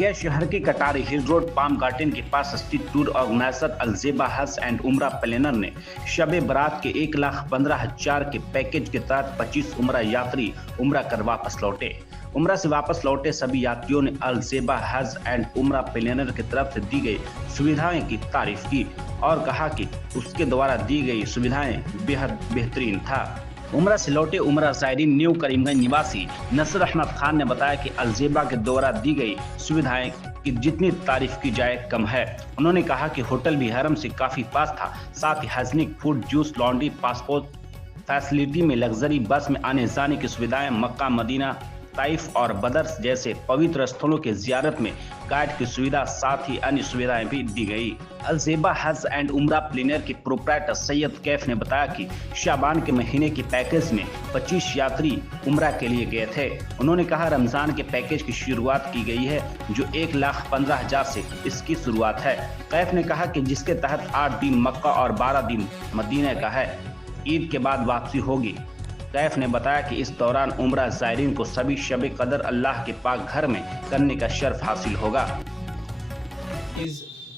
यह शहर के कटारी हिल रोड पाम गार्डन के पास स्थित टूर ऑर्गेनाइजर अलजेबा हज एंड उम्रा प्लानर ने शबे बारात के 1,15,000 के पैकेज के तहत 25 उम्रा यात्री उम्रा कर वापस लौटे। उम्रा से वापस लौटे सभी यात्रियों ने अलजेबा हज एंड उम्रा प्लानर की तरफ से दी गई सुविधाएं की तारीफ की और कहा कि उसके द्वारा दी गई सुविधाएं बेहद बेहतरीन था। उम्रा से लौटे उम्रा ज़ायरीन न्यू करीमगंज निवासी नसर अहमद खान ने बताया कि अलजेबा के द्वारा दी गई सुविधाएं की जितनी तारीफ की जाए कम है। उन्होंने कहा कि होटल भी हरम से काफी पास था, साथ ही hygienic food, juice, laundry, passport facility में लग्जरी बस में आने जाने की सुविधाएं, मक्का, मदीना, ताइफ और बदर जैसे पवित्र स्थलों के जियारत में गाइड की सुविधा, साथ ही अन्य सुविधाएं भी दी गई। अलजेबा हज एंड उम्रा प्लानर के प्रोप्राइटर सैयद कैफ ने बताया कि शाबान के महीने के पैकेज में 25 यात्री उम्रा के लिए गए थे। उन्होंने कहा रमजान के पैकेज की शुरुआत की गई है जो 1,15,000 से इसकी शुरुआत है। कैफ ने कहा कि जिसके तहत 8 दिन मक्का और 12 दिन मदीना का है। ईद के बाद वापसी होगी। कैफ ने बताया कि इस दौरान उम्रा ज़ायरीन को सभी शब कदर अल्लाह के पाक घर में करने का शर्फ हासिल होगा।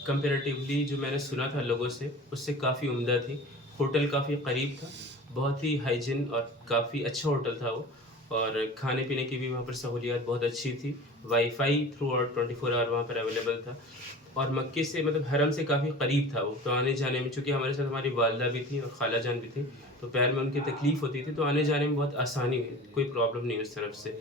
कंपैरेटिवली जो मैंने सुना था लोगों से, उससे काफ़ी उम्दा थी। होटल काफ़ी करीब था, बहुत ही हाइजीन और काफ़ी अच्छा होटल था वो, और खाने पीने की भी वहाँ पर सहूलियात बहुत अच्छी थी। वाईफाई थ्रू आउट 24 आवर वहाँ पर अवेलेबल था, और मक्के से मतलब हरम से काफ़ी करीब था वो, तो आने जाने में, चूँकि हमारे साथ हमारी वालदा भी थी और खाला जान भी थी, तो पैर में उनकी तकलीफ़ होती थी, तो आने जाने में बहुत आसानी हुई, कोई प्रॉब्लम नहीं उस तरफ से।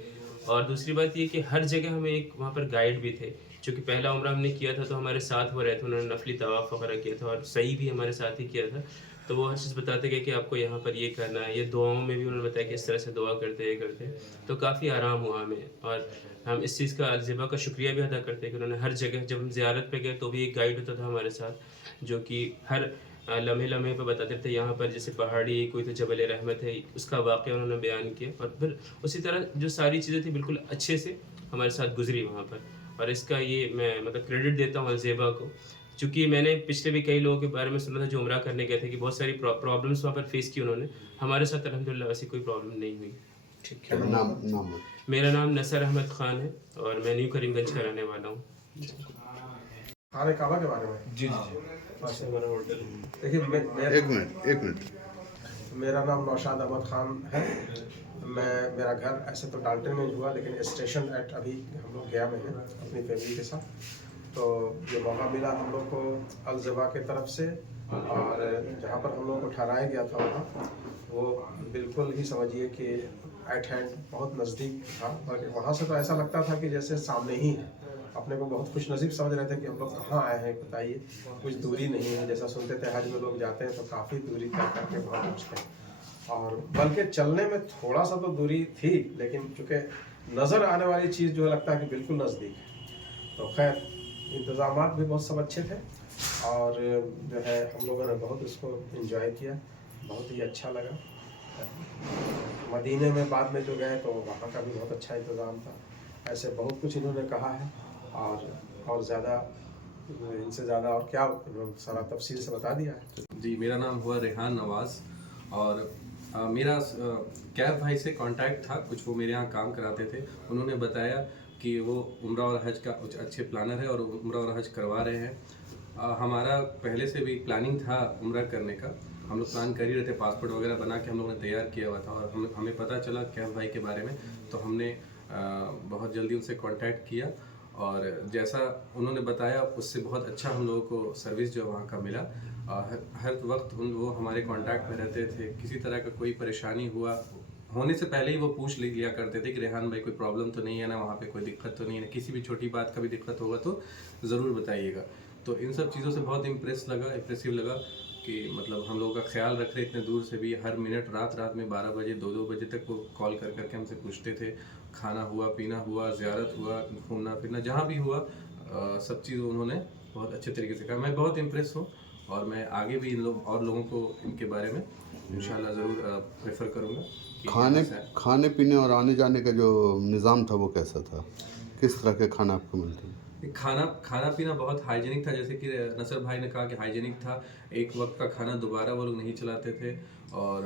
और दूसरी बात ये कि हर जगह हमें एक वहाँ पर गाइड भी थे, चूँकि पहला उम्रा हमने किया था तो हमारे साथ वो रहते, उन्होंने नफली तवाफ़ वगैरह किया था और सही भी हमारे साथ ही किया था। तो वो हर चीज़ बताते गए कि आपको यहाँ पर ये करना है, ये दुआओं में भी उन्होंने बताया कि इस तरह से दुआ करते ये करते, तो काफ़ी आराम हुआ हमें। और हम इस चीज़ का अलजेबा का शुक्रिया भी अदा करते हैं कि उन्होंने हर जगह, जब हम ज़ियारत पे गए तो भी एक गाइड होता था हमारे साथ, जो कि हर लम्हे लम्हे पे बताते थे। यहाँ पर जैसे पहाड़ी कोई तो जबल रहमत है, उसका वाक़या उन्होंने बयान किया, और फिर उसी तरह जो सारी चीज़ें थी बिल्कुल अच्छे से हमारे साथ गुजरी वहाँ पर। और इसका ये मैं मतलब क्रेडिट देता हूँ अलजेबा को, चूँकि मैंने पिछले भी कई लोगों के बारे में सुना था जो उम्रा करने गए थे कि बहुत सारी प्रॉब्लम्स वहाँ पर फेस की उन्होंने। हमारे साथ अल्हम्दुलिल्लाह ऐसी कोई प्रॉब्लम नहीं हुई। ठीक है, नाम मेरा नाम नसर अहमद ख़ान है और मैं न्यू करीमगंज का रहने वाला हूँ। खाने काबा के बारे में जी जी पास हमारा होटल। देखिए, एक मिनट मेरा नाम नौशाद अहमद खान है। मेरा घर ऐसे तो डाल्टन में हुआ, लेकिन स्टेशन एट अभी हम लोग गया में हैं अपनी फैमिली के साथ। तो ये मौका मिला हम लोग को अलजेबा की तरफ से, और जहाँ पर हम लोग को ठहराया गया था वहाँ, वो बिल्कुल ही समझिए कि एट हैंड, बहुत नज़दीक था। और वहाँ से तो ऐसा लगता था कि जैसे सामने ही है। अपने को बहुत खुशनसीब समझ रहे थे कि हम लोग कहाँ आए हैं, बताइए, कुछ दूरी नहीं है। जैसा सुनते थे हज में लोग जाते हैं तो काफ़ी दूरी तय करके वहाँ पहुँचते हैं, और बल्कि चलने में थोड़ा सा तो दूरी थी, लेकिन चूँकि नज़र आने वाली चीज़ जो लगता है कि बिल्कुल नज़दीक है। तो खैर, इंतज़ामात भी बहुत सब अच्छे थे, और जो है हम लोगों ने बहुत इसको एंजॉय किया, बहुत ही अच्छा लगा। मदीने में बाद में जो गए तो वहाँ का भी बहुत अच्छा इंतज़ाम था। ऐसे बहुत कुछ इन्होंने कहा है, और ज़्यादा, इनसे ज़्यादा और क्या सारा तफसील से बता दिया है। जी, मेरा नाम हुआ रेहान नवाज़, और मेरा कैब भाई से कांटेक्ट था, कुछ वो मेरे यहाँ काम कराते थे। उन्होंने बताया कि वो उम्रा और हज का कुछ अच्छे प्लानर है और उम्रा और हज करवा रहे हैं। हमारा पहले से भी प्लानिंग था उम्रा करने का, हम लोग प्लान कर ही रहे थे, पासपोर्ट वगैरह बना के हम लोगों ने तैयार किया हुआ था, और हमें पता चला कैब भाई के बारे में, तो हमने बहुत जल्दी उनसे कांटेक्ट किया, और जैसा उन्होंने बताया उससे बहुत अच्छा हम लोगों को सर्विस जो वहाँ का मिला। हर वक्त वो हमारे कांटेक्ट में रहते थे, किसी तरह का कोई परेशानी होने से पहले ही वो पूछ लिया करते थे कि रेहान भाई कोई प्रॉब्लम तो नहीं है ना, वहाँ पे कोई दिक्कत तो नहीं है ना, किसी भी छोटी बात का भी दिक्कत होगा तो ज़रूर बताइएगा। तो इन सब चीज़ों से बहुत इम्प्रेसिव लगा कि मतलब हम लोगों का ख्याल रख रहे, इतने दूर से भी, हर मिनट रात में 12 बजे 2 बजे तक वो कॉल करके हमसे पूछते थे। खाना हुआ, पीना हुआ, ज़ियारत हुआ, घूमना फिरना जहाँ भी हुआ, सब चीज़ उन्होंने बहुत अच्छे तरीके से कहा। मैं बहुत इम्प्रेस हूँ, और मैं आगे भी और लोगों को इनके बारे में इंशाल्लाह ज़रूर प्रेफर करूँगा। खाने पीने और आने जाने का जो निज़ाम था वो कैसा था, किस तरह के खाना आपको मिलते हैं? खाना पीना बहुत हाइजीनिक था, जैसे कि नसर भाई ने कहा कि हाइजीनिक था। एक वक्त का खाना दोबारा वो लोग नहीं चलाते थे, और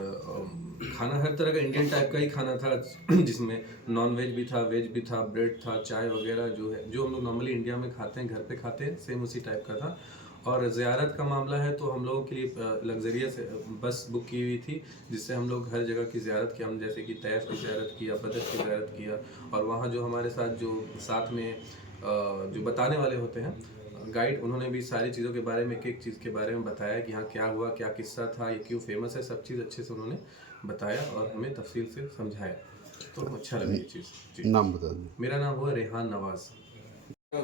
खाना हर तरह का इंडियन टाइप का ही खाना था, जिसमें नॉन वेज भी था, वेज भी था, ब्रेड था, चाय वगैरह जो है जो हम लोग नॉर्मली इंडिया में खाते हैं, घर पे खाते हैं, सेम उसी टाइप का था। और ज़ियारत का मामला है तो हम लोगों के लिए लग्जरियस बस बुक की हुई थी, जिससे हम लोग हर जगह की ज़ियारत की, हम जैसे कि तैफ की ज़ियारत किया, बदर की ज़ियारत किया, और वहाँ जो हमारे साथ जो साथ में जो बताने वाले होते हैं गाइड, उन्होंने भी सारी चीज़ों के बारे में, एक एक चीज़ के बारे में बताया कि हाँ क्या हुआ, क्या किस्सा था, ये क्यों फेमस है, सब चीज़ अच्छे से उन्होंने बताया और हमें तफसील से समझाया, तो अच्छा लगा ये चीज़ जी। नाम बता दें। मेरा नाम हुआ रेहान नवाज़।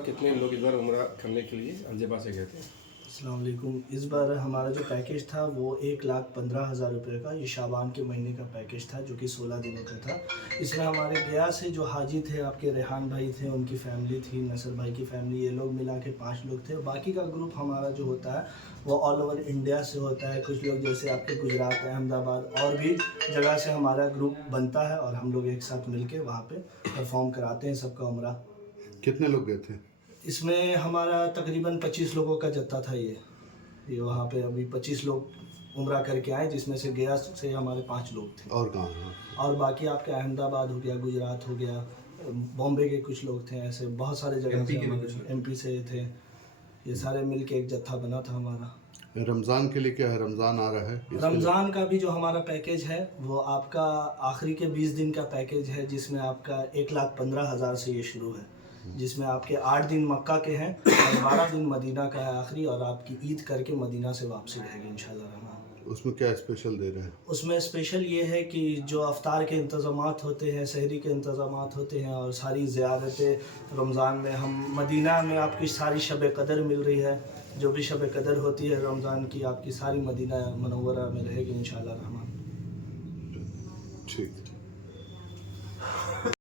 कितने लोग इस बार उम्रा करने के लिए अलजेबा से गए थे? अस्सलाम वालेकुम। इस बार हमारा जो पैकेज था वो 1,15,000 रुपये का, ये शाबान के महीने का पैकेज था जो कि 16 दिनों का था। इसमें हमारे गया से जो हाजी थे, आपके रेहान भाई थे, उनकी फ़ैमिली थी, नसर भाई की फ़ैमिली, ये लोग मिला के 5 लोग थे। बाकी का ग्रुप हमारा जो होता है वो ऑल ओवर इंडिया से होता है। कुछ लोग जैसे आपके गुजरात, अहमदाबाद और भी जगह से हमारा ग्रुप बनता है और हम लोग एक साथ मिल के वहाँ पर परफॉर्म कराते हैं सबका उम्रा। कितने लोग गए थे? इसमें हमारा तकरीबन 25 लोगों का जत्था था। ये वहाँ पे अभी 25 लोग उम्रा करके आए, जिसमें से गया से हमारे 5 लोग थे। और कहाँ? और बाकी आपके अहमदाबाद हो गया, गुजरात हो गया, बॉम्बे के कुछ लोग थे, ऐसे बहुत सारे जगह से, MP से थे। ये सारे मिल के एक जत्था बना था हमारा। रमज़ान के लिए क्या है? रमज़ान आ रहा है, रमज़ान का भी जो हमारा पैकेज है वो आपका आखिरी के 20 दिन का पैकेज है, जिसमें आपका 1,15,000 से ये शुरू है, जिसमें आपके 8 दिन मक्का के हैं और 12 दिन मदीना का है आखिरी, और आपकी ईद करके मदीना से वापसी रहेगी इंशाल्लाह रहमान। उसमें क्या स्पेशल दे रहे हैं? उसमें स्पेशल ये है कि जो अफ्तार के इंतज़ामात होते हैं, सहरी के इंतज़ामात होते हैं, और सारी ज़ियारतें रमज़ान में हम मदीना में, आपकी सारी शब कदर मिल रही है, जो भी शब कदर होती है रमज़ान की, आपकी सारी मदीना मनव्वरा में रहेगी इंशाल्लाह रहमान। ठीक।